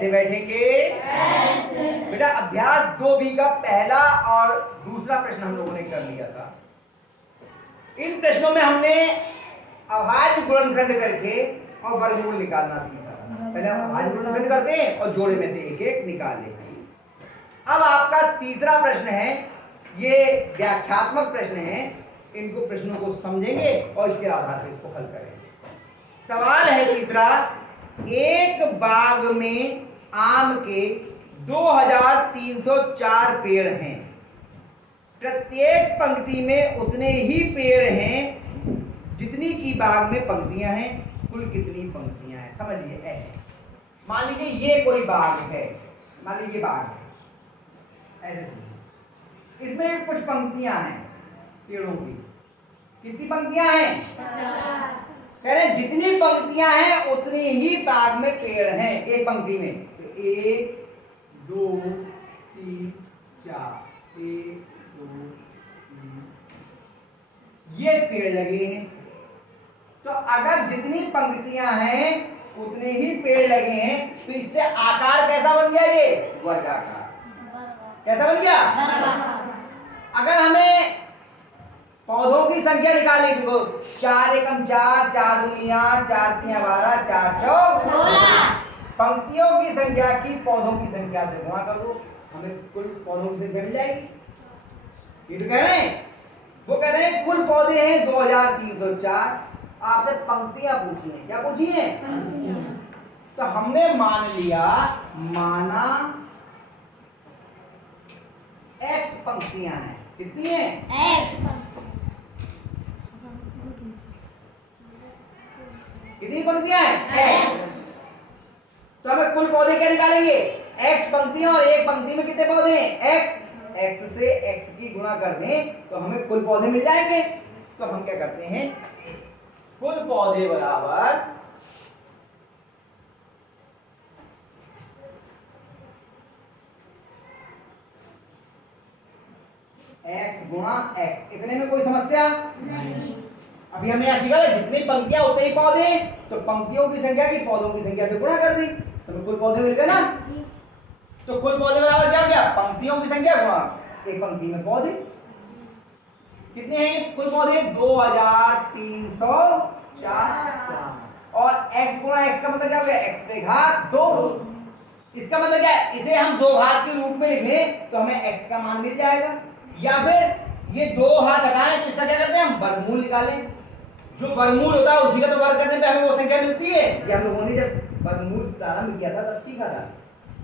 कैसे बैठेंगे? ऐसे। बेटा अभ्यास 2B का पहला और दूसरा प्रश्न हम लोगों ने कर लिया था। इन प्रश्नों में हमने अभाज्य गुणनखंड करके और वर्गमूल निकालना सीखा। पहले हम अभाज्य गुणनखंड करते हैं और जोड़े में से एक एक निकाल लेते हैं। अब आपका तीसरा प्रश्न है, ये व्याख्यात्मक प्रश्न है। इनको प्रश्नों को समझेंगे और इसके आधार पर इसको हल करेंगे। सवाल है तीसरा, एक बाग में आम के 2304 पेड़ हैं। प्रत्येक पंक्ति में उतने ही पेड़ हैं जितनी की बाग में पंक्तियां हैं। कुल कितनी पंक्तियां हैं? समझिए ऐसे, मान लीजिए ये कोई बाग है, मान लीजिए बाग है, ऐसे समझिए। इसमें कुछ पंक्तियां हैं पेड़ों की। कितनी पंक्तियां हैं? कह रहे जितनी पंक्तियां हैं उतनी ही बाग में पेड़ हैं एक पंक्ति में। तो 1 2 3 4, 1 2 3, ये पेड़ लगे हैं। तो अगर जितनी पंक्तियां हैं उतने ही पेड़ लगे हैं, तो इससे आकार कैसा बन गया? ये वर्गाकार। कैसा बन गया? अगर हमें पौधों की संख्या निकालनी, देखो 4 एकम 4, 4 दूनी 8, 4 तीन 12, 4 चौक 16। पंक्तियों की संख्या की पौधों की संख्या से गुणा कर दो, हमें कुल पौधों की संख्या मिल जाएगी। ये तो कह रहे हैं, वो कह रहे हैं कुल पौधे हैं 2304। आपसे पंक्तियां पूछी हैं। क्या पूछी हैं? तो हमने मान लिया, माना x पंक्तियां हैं। कितनी हैं? x। कितनी पंक्तियां हैं? x। तो हमें कुल पौधे क्या निकालेंगे? x पंक्तियां और एक पंक्ति में कितने पौधे हैं? x से x की गुणा कर दें तो हमें कुल पौधे मिल जाएंगे। तो हम क्या करते हैं, कुल पौधे बराबर x गुणा x। इतने में कोई समस्या नहीं। अभी हमने यहां सीखा था जितनी पंक्तियां उतने ही पौधे, तो पंक्तियों की संख्या की पौधों की संख्या से गुणा कर दी तो हमें कुल पौधे मिल गए ना। तो कुल पौधे बराबर क्या हो गया? पंक्तियों की संख्या गुणा एक पंक्ति में पौधे। कितने हैं कुल पौधे? 2304। और x गुणा x का मतलब क्या हो गया? x पे घात 2। इसका मतलब क्या है? इसे हम 2 घात के रूप में लिख लें तो हमें x का मान मिल जाएगा। या फिर ये 2 हाथ हटाएं तो इसका क्या करते हैं हम? वर्गमूल निकालें। जो वर्गमूल होता है उसी का तो वर्ग करने पे हमें वो संख्या मिलती है। ये हम लोगों ने जब वर्गमूल प्रारंभ किया था तब सीखा था।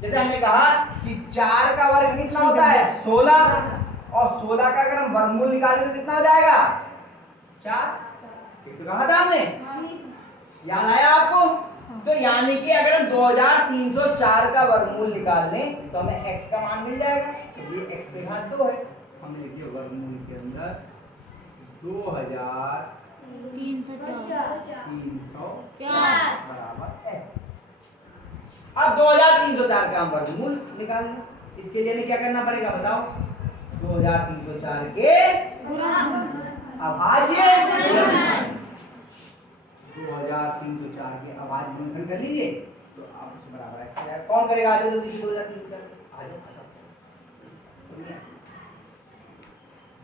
जैसे हमने कहा कि 4 का वर्ग कितना होता है? 16। और 16 का अगर हम वर्गमूल निकालें तो कितना हो जाएगा? 4। तो कहा था हमने, याद आया आपको? तो यानी कि अगर हम 2304 का वर्गमूल निकाल लें तो हमें x का मान मिल जाएगा। तो ये x पे घात 2 है। हमने लिख दिया वर्गमूल के अंदर 2304 बराबर x। अब 2304 का हम वर्गमूल निकाल लें। इसके लिए हमें क्या करना पड़ेगा बताओ? 2304 के अभाज्य गुणनखंड। 2304 के अभाज्य गुणनखंड कर लीजिए तो आप उसके बराबर है। कौन करेगा? आ जाओ जल्दी से। 2304 आ जाओ।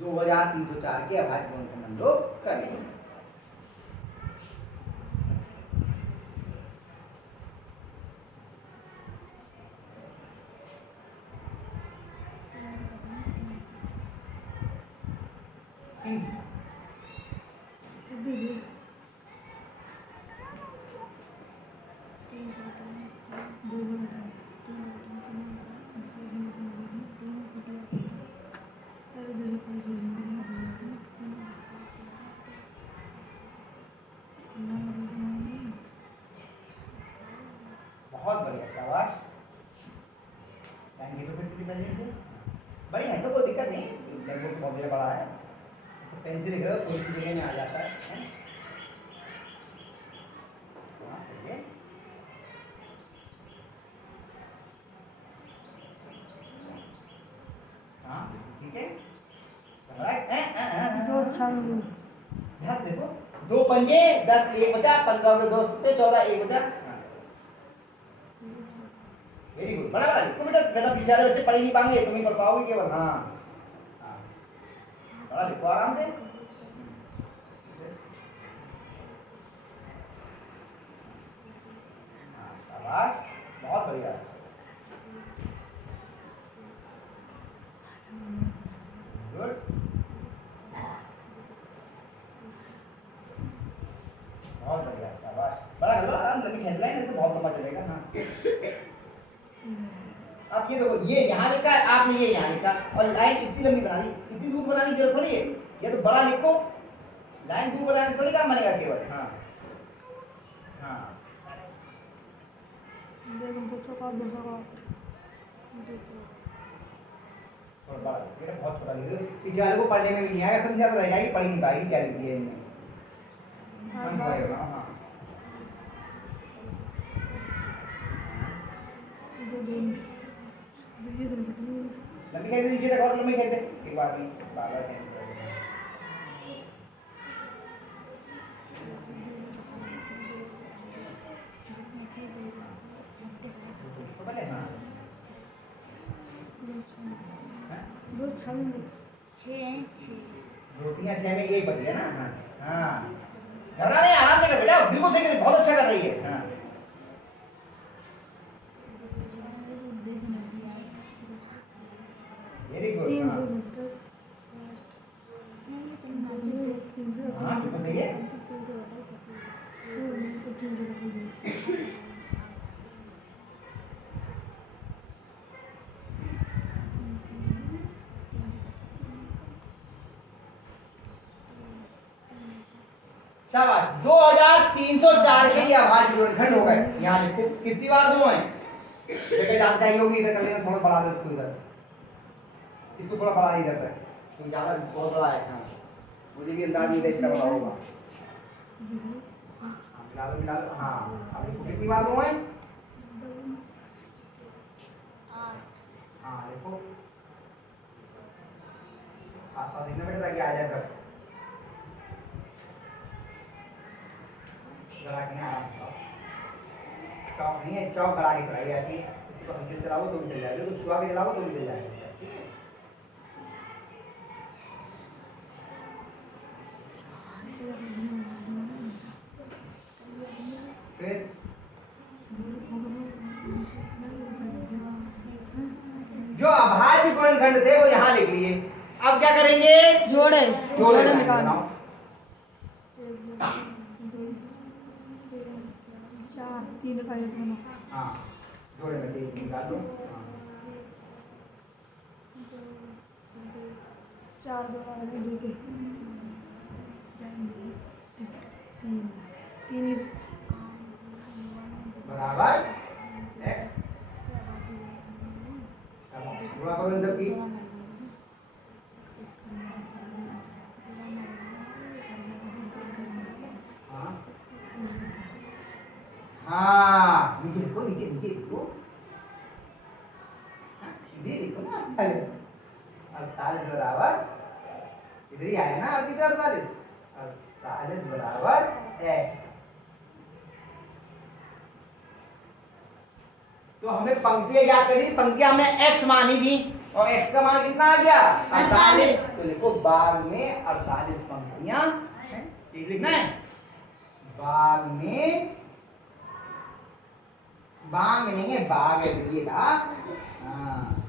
2304 के अभाज्य गुणनखंड हम लोग करेंगे। बहुत बढ़िया, शाबाश। तो फिर से कितना लीजिए? बढ़िया है, तो कोई दिक्कत नहीं। ब्लैकबोर्ड बहुत ज़्यादा बड़ा है तो पेंसिल लिख रहे हो थोड़ी सी जगह में आ जाता है। हाँ सही है। हाँ ठीक है। ध्यान देखो, 2 पंजे 10, 1 बचा, 15 के 2 सत्ते 14, 1 बचा। बड़ा बड़ा लिखो बेटा, बेटा पीछे वाले बच्चे पढ़ नहीं पाएंगे, तुम ही पढ़ पाओगे केवल। हाँ बड़ा लिखो आराम से। शाबाश, बहुत बढ़िया। गुड, बहुत बढ़िया, शाबाश। बड़ा कर लो आराम, लंबी हेडलाइन है तो बहुत लंबा चलेगा। हाँ अब ये देखो, ये यहाँ लिखा है, आपने ये यहाँ लिखा और लाइन इतनी लंबी बना दी, इतनी दूर बनाने की जरूरत थोड़ी है। ये तो बड़ा लिखो, लाइन दूर बनाने से थोड़ी काम बनेगा केवल। हाँ हाँ और बड़ा ये बहुत छोटा लिख दो, पीछे वाले को पढ़ने में भी नहीं आएगा, समझा तो रह जाएगी, पढ़ नहीं पाएगी क्या लिख दिया इन्होंने। हाँ लंबी कैसे नीचे तक, और लंबी कैसे एक बार में बार बार कैसे तो बने। हाँ दो छः दो तीन छह में एक बच गया ना। हाँ हाँ घबरा नहीं, आराम से कर बेटा, बिल्कुल सही कर, बहुत अच्छा कर रही है। हाँ वेरी गुड। हाँ बिल्कुल सही है। शाबाश, 2304 के ये आवाज जोड़खंड हो गए। यहाँ लिखो कितनी बार दो हैं, जगह जान चाहिए होगी, इधर कर लेना, थोड़ा बढ़ा लो इसको, इधर इसको थोड़ा बढ़ा इधर तक, तो ज्यादा बहुत बड़ा है। हाँ मुझे भी अंदाज नहीं था इसका बड़ा होगा। मिला लो। हाँ अब लिखो कितनी बार दो हैं। हाँ लिखो आसपास देखना बेटा ताकि आ जाए सब। चौक नहीं है, चौक गड़ा के चलाई जाती है, इसको हल्के से चलाओ तो भी चल जाएगा, तो छुआ के चलाओ तो भी चल जाएगा। फिर जो अभाज्य गुणनखंड थे वो यहाँ लिख लिए। अब क्या करेंगे, जोड़े निकालना। हाँ जोड़े में से एक निकाल दो। चार दो तीन बराबर x गुणा करो इधर की। हाँ नीचे लिखो, नीचे लिखो, इधर लिखो ना। 48 बराबर इधर ही आया ना, 48 बराबर x। तो हमने पंक्तियां याद करी, पंक्तियां हमने x मानी थी और x का मान कितना आ गया 48। तो लिखो बाग में 48 पंक्तियां, ठीक लिखना है। बाग में, बांग नहीं है, बाग है, लिखिएगा। हाँ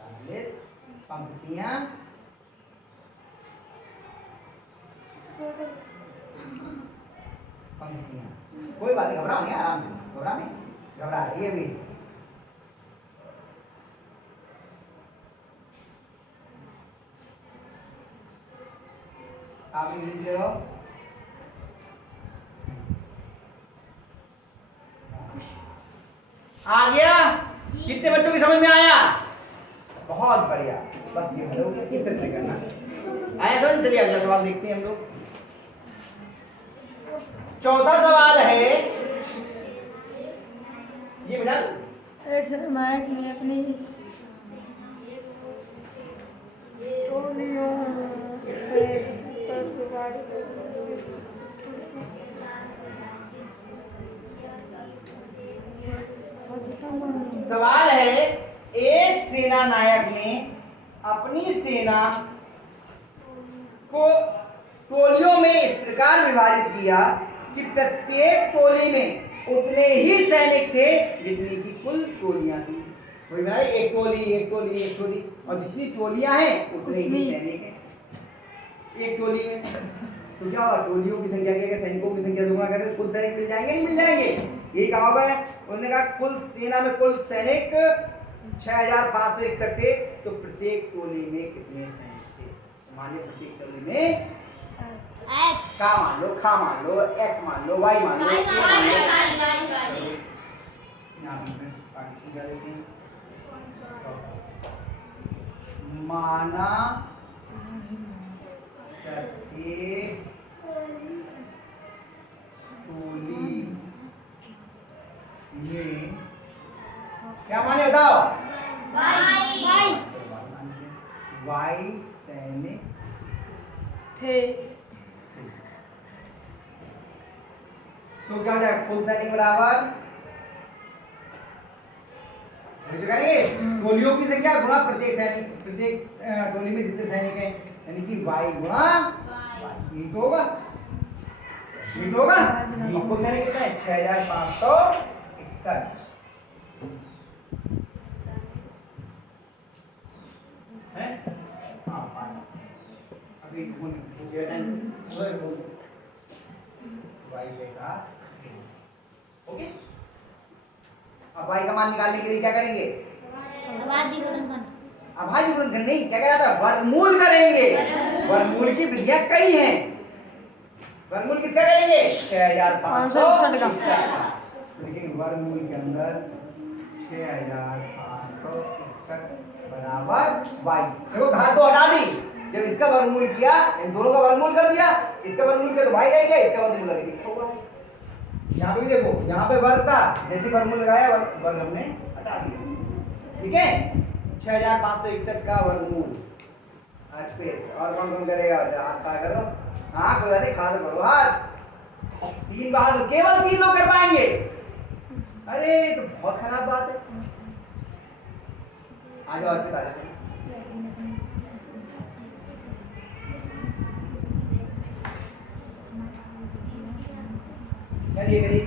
48 पंक्तियां पंक्तियां, कोई बात नहीं, घबराओ नहीं, आराम से, घबरा नहीं, घबरा रही है अभी। आप इंग्लिश ले लो। आ गया, कितने बच्चों की समझ में आया? बहुत बढ़िया, बस ये हेलो किस तरह से करना आया समझ। चलिए अगला सवाल देखते हैं हम लोग। चौथा सवाल है ये बेटा, एक सर माइक में अपनी सवाल है, एक सेना नायक ने अपनी सेना को टोलियों में इस प्रकार विभाजित किया कि प्रत्येक टोली में उतने ही सैनिक थे जितनी की कुल टोलियां थी। वही भाई, एक टोली एक टोली एक टोली, और जितनी टोलियां हैं उतने ही सैनिक हैं एक टोली में। तो क्या होगा, टोलियों की संख्या के सैनिकों की संख्या दुगुना करें तो कुल सैनिक मिल जाएंगे, नहीं मिल जाएंगे? यही कहा होगा। उन्होंने कहा कुल सेना में कुल सैनिक 6561 थे, तो प्रत्येक टोली में कितने सैनिक थे? मानिए प्रत्येक टोली में X का मान लो, खा मान लो, x मान लो, y मान लो, Y a मान लो। Y यहाँ पे पार्टीशन कर देते हैं। माना प्रत्येक टोली में क्या माने बताओ? y सैनिक थे। तो क्या हो जाएगा, कुल सैनिक बराबर तो करेंगे टोलियों की संख्या गुणा प्रत्येक सैनिक, प्रत्येक टोली में जितने सैनिक हैं, यानी कि y गुणा ये तो होगा, ये तो होगा। अब कुल सैनिक कितना है? 6561 है। हाँ, अभी बोल y लेगा, ओके। अब y का मान निकालने के लिए क्या करेंगे? अभाज्य गुणनखंड नहीं, क्या कहता है, वर्गमूल करेंगे। वर्गमूल की विधियां कई हैं। वर्गमूल किसका करेंगे? 6561 का। लेकिन वर्गमूल के अंदर 6561 बराबर y। देखो घात तो हटा दी, जब इसका वर्गमूल किया, इन दोनों का वर्गमूल कर दिया, इसका वर्गमूल किया तो y रह गया, इसका वर्गमूल लगा हुआ है। यहाँ पे भी देखो, यहाँ पे वर्ग था, जैसे वर्गमूल लगाया वर्ग हमने हटा दिया, ठीक है। 6561 का वर्गमूल। और कौन कौन करेगा? हाथ खड़ा करो, हाँ कोई बात नहीं, खड़ा तो करो हाथ। 3 बहादुर, केवल 3 लोग कर पाएंगे। अरे तो बहुत खराब बात है। आगे और बता देते हैं। चलिए करिए।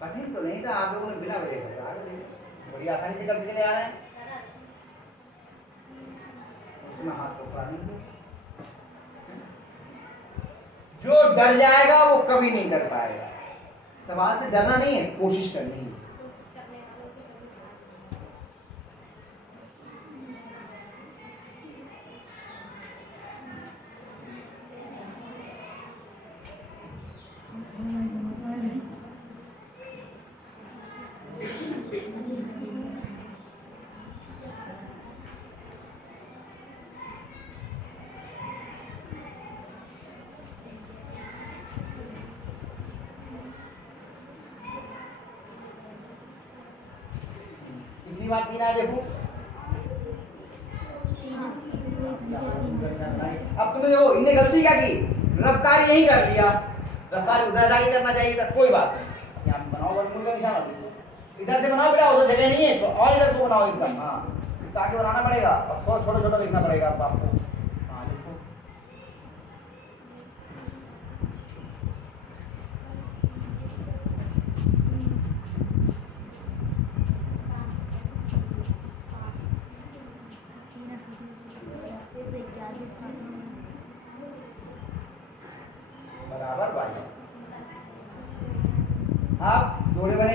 कठिन तो नहीं था, आप लोगों ने बिना वजह का बड़ी आसानी से करते चले आ रहे हैं। उसमें हाथ तो खड़ा नहीं। जो डर जाएगा वो कभी नहीं कर पाएगा। सवाल से डरना नहीं है, कोशिश करनी है। कितनी बार 3 आए देखो। अब तुम्हें देखो, इनने गलती क्या की, रफ्तार यही कर लिया, रफ्तार उधर हटाई करना चाहिए था, कोई बात नहीं। यहाँ पे बनाओ वर्गमूल का निशान, इधर से बनाओ बेटा, उधर जगह नहीं है तो और इधर को बनाओ एकदम, हाँ ताकि बनाना पड़ेगा और थोड़ा छोटा छोटा लिखना पड़ेगा आपको। हाँ लिखो,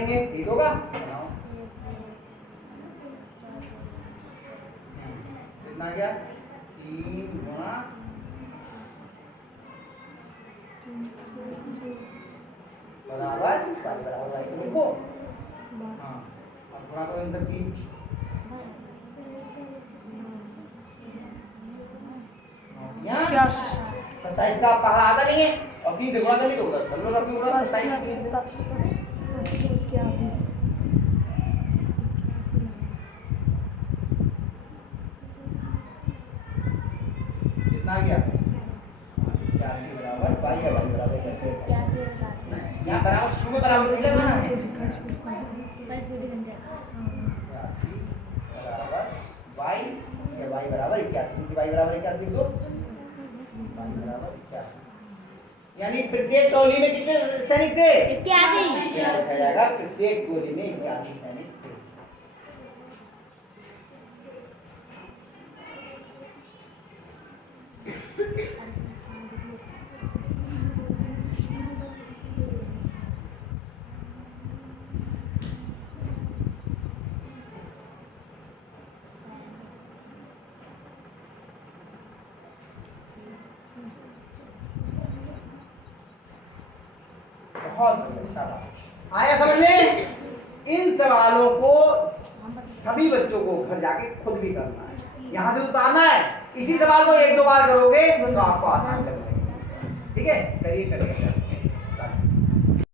देंगे 3 होगा, बनाओ कितना गया 3 गुणा बराबर y बराबर y को लिखो। हाँ अब गुणा करो इन सब की, क्या 27 का पहाड़ा आता नहीं है और 3 से गुणा कर ली तो उधर कर लो अपनी गुणा 27 कितना आ गया 81 बराबर y है, y बराबर कैसे यहाँ बराबर शुरू बराबर नहीं लगाना है 81 बराबर y, ये y बराबर 81, नीचे y बराबर 81 लिख दो, y बराबर 81, यानी प्रत्येक टोली में कितने सैनिक थे? 81 क्या लिखा जाएगा? प्रत्येक टोली में 81 सैनिक थे। बहुत बढ़िया, आया समझ में? इन सवालों को सभी बच्चों को घर जाके खुद भी करना है, यहाँ से उतारना है। इसी सवाल को 1-2 बार करोगे तो आपको आसान लगेगा। ठीक है, करिए करिए।